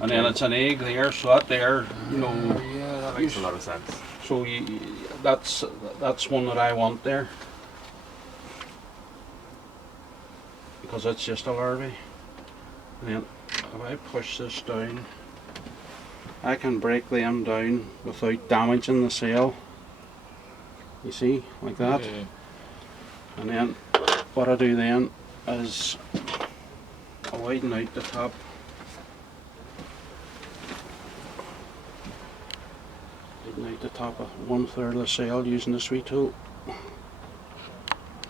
and then it's an egg there, so that there, you know. Yeah, that makes a lot of sense. So that's one that I want there, because it's just a larvae. And then if I push this down, I can break them down without damaging the cell. You see, like that. Yeah. And then what I do then is I widen out the top. Widen out the top of 1/3 of the cell using the sweet tool.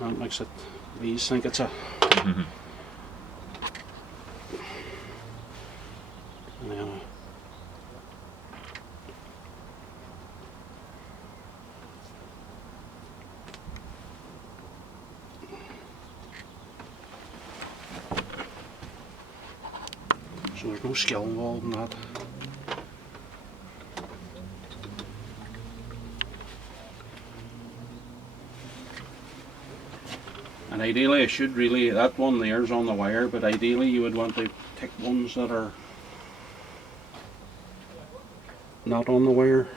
That makes it, bees think it's a. And then so there's no skill involved in that. And ideally I should really, that one there's on the wire, but ideally you would want to pick ones that are not on the wire.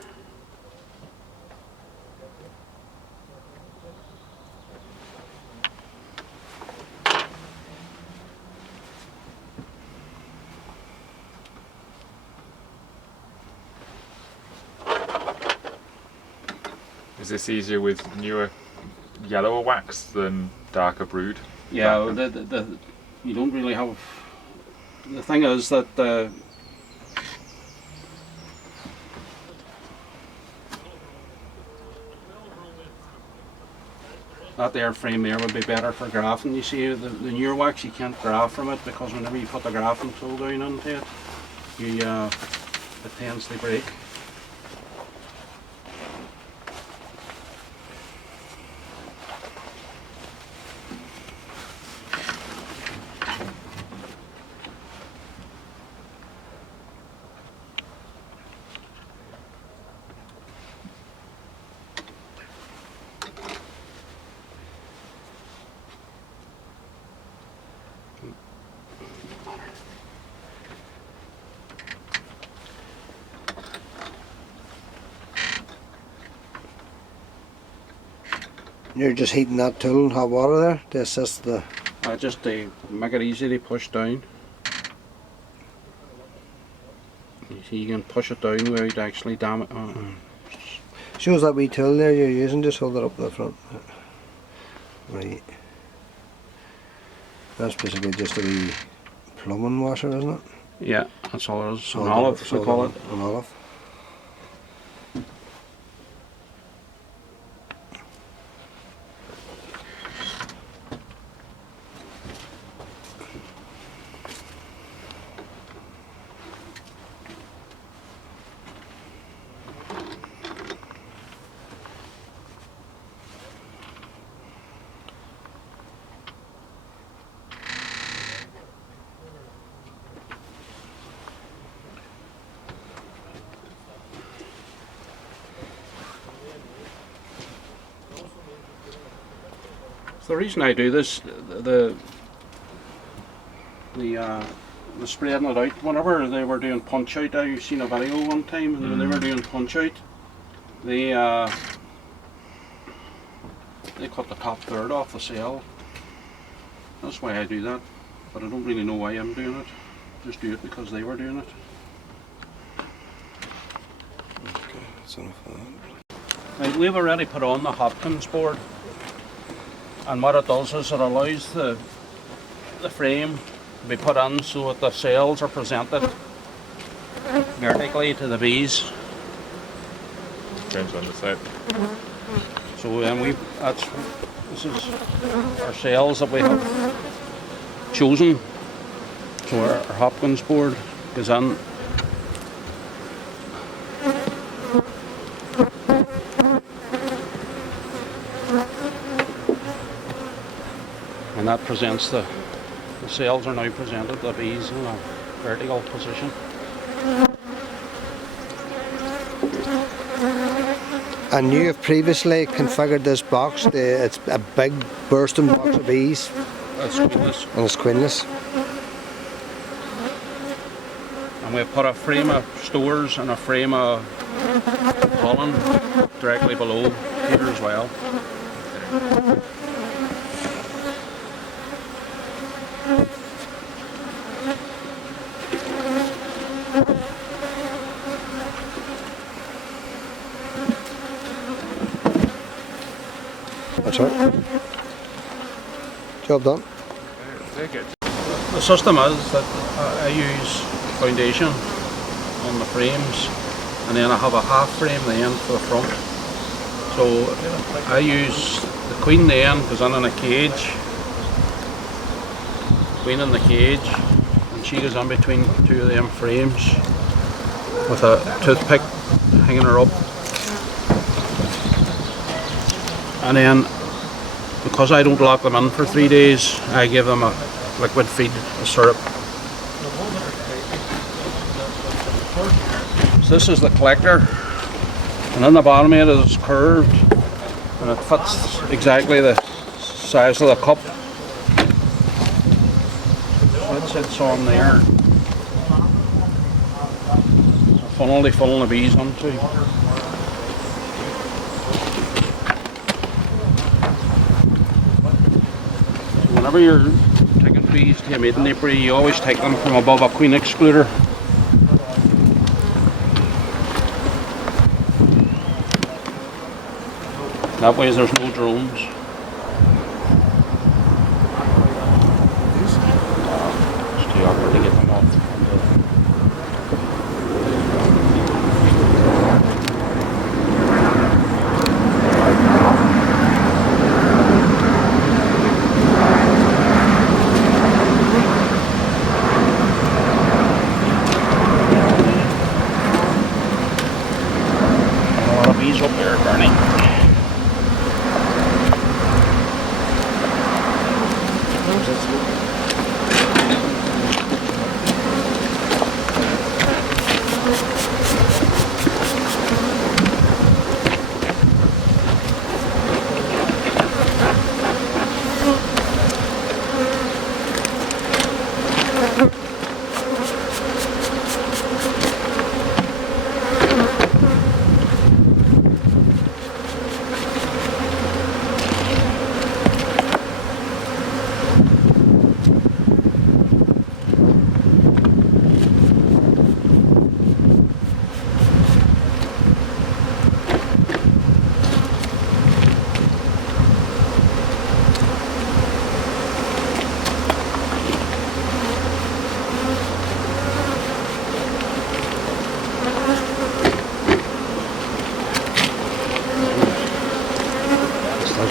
Is this easier with newer, yellower wax than darker brood? Yeah, you don't really have. The thing is that that there frame there would be better for grafting. You see, the newer wax you can't graft from it, because whenever you put the grafting tool down into it, it tends to break. You're just heating that tool in hot water there to assist the... Just to make it easy to push down. You see, you can push it down without actually damage. Shows that wee tool there you're using, just hold it up to the front. Right. That's basically just a wee plumbing washer, isn't it? Yeah, that's all it is. An olive, we call it. An olive. The reason I do this, the spreading it out, whenever they were doing punch out, I seen a video one time, and when they were doing punch out, they cut the top third off the cell. That's why I do that, but I don't really know why I'm doing it. Just do it because they were doing it. Okay, that's enough of that. Right, we've already put on the Hopkins board. And what it does is it allows the frame to be put in so that the cells are presented vertically to the bees. Frames on the side. So then this is our cells that we have chosen. So our Hopkins board goes in. And that presents the cells are now presented to the bees in a vertical position. And you have previously configured this box, it's a big bursting box of bees. That's queenless. And it's queenless. And And we've put a frame of stores and a frame of pollen directly below here as well. That's right. Job done. Very good. The system is that I use foundation on the frames, and then I have a half frame then for the front. So I use the queen then goes in a cage, queen in the cage, and she goes in between two of them frames with a toothpick hanging her up. And then, because I don't lock them in for 3 days, I give them a liquid feed, a syrup. So this is the collector, and on the bottom of it is curved, and it fits exactly the size of the cup. So it sits on there. It's a funnel they funnel the bees onto. Whenever you're taking bees to a mating apiary, you always take them from above a queen excluder. That way there's no drones. It's too awkward to get them off. A lot of bees up there burning.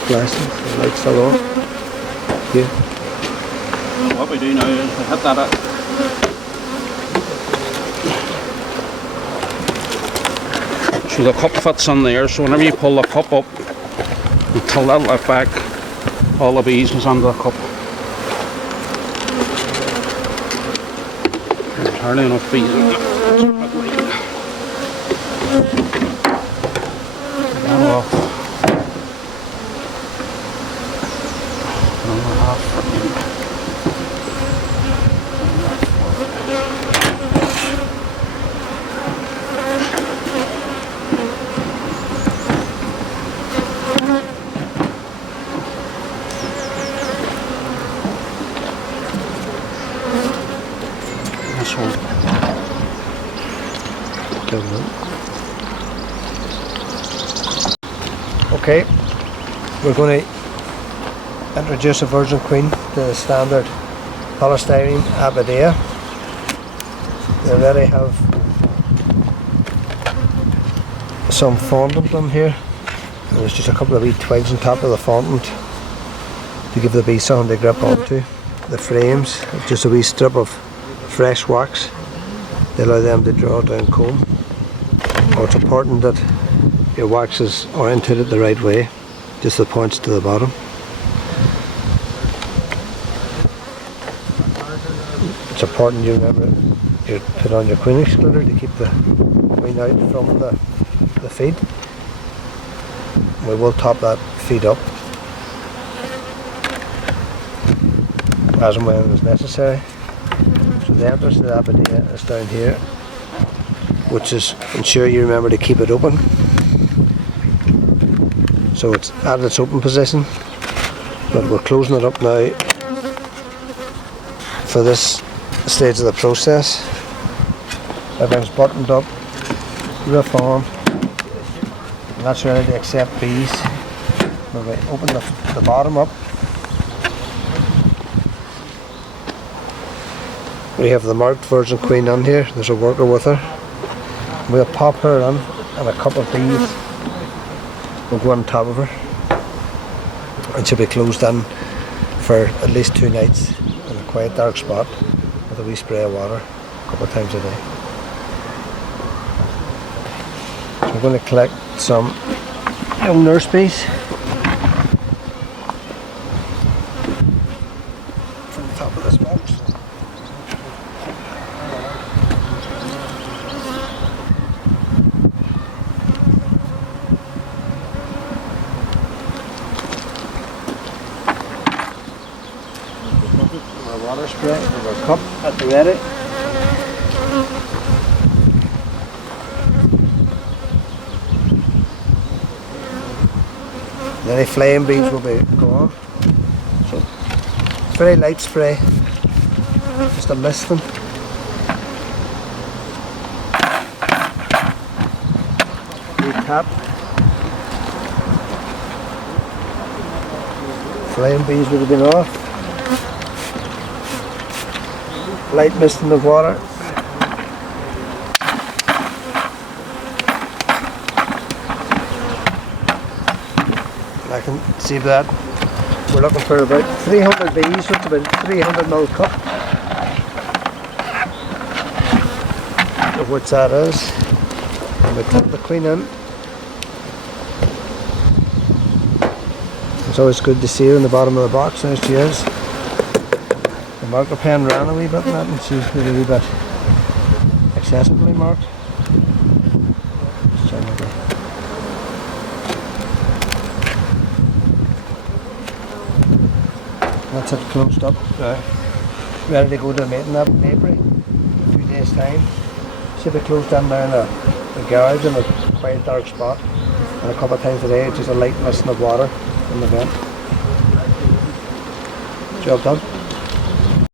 Blasting, the lights still on. Yeah. What we do now is we hit that up. So the cup fits in there, so whenever you pull the cup up and tilt that left back, all the bees goes under the cup. There's hardly enough bees in it. Off. Okay, we're going to introduce a virgin queen to the standard polystyrene Apidea. They already have some fondant on here. And there's just a couple of wee twigs on top of the fondant to give the bee something to grip onto. The frames, just a wee strip of fresh wax to allow them to draw down comb. Oh, it's important that your wax is oriented the right way, just the points to the bottom. It's important you remember you put on your queen excluder to keep the queen out from the feed. We will top that feed up as and when it is necessary. So the entrance to the Apidea is down here. which is ensure you remember to keep it open. So it's at its open position, but we're closing it up now for this stage of the process. Everything's buttoned up, roof on, and that's ready to accept bees. We'll open the bottom up. We have the marked virgin queen in here. There's a worker with her. We'll pop her in, and a couple of bees will go on top of her, and she'll be closed in for at least 2 nights in a quiet dark spot with a wee spray of water a couple of times a day. So we're going to collect some young nurse bees from the top of this box. Our water spray with our cup at the ready. Any flying bees will be gone. So very light spray, just to mist them. We tap. Flying bees would have been off. Light misting of water. I can see that we're looking for about 300 bees, which is about 300ml cup, of which that is. And we tip the queen in. It's always good to see her in the bottom of the box. There she is. The marker pen ran a wee bit in that, and she's maybe a wee bit excessively marked. That's it closed up, ready to go to a meeting up in April, in a few days time. Should be closed down there in the garage in a quiet dark spot, and a couple of times a day just a light misting of water in the vent. Job done.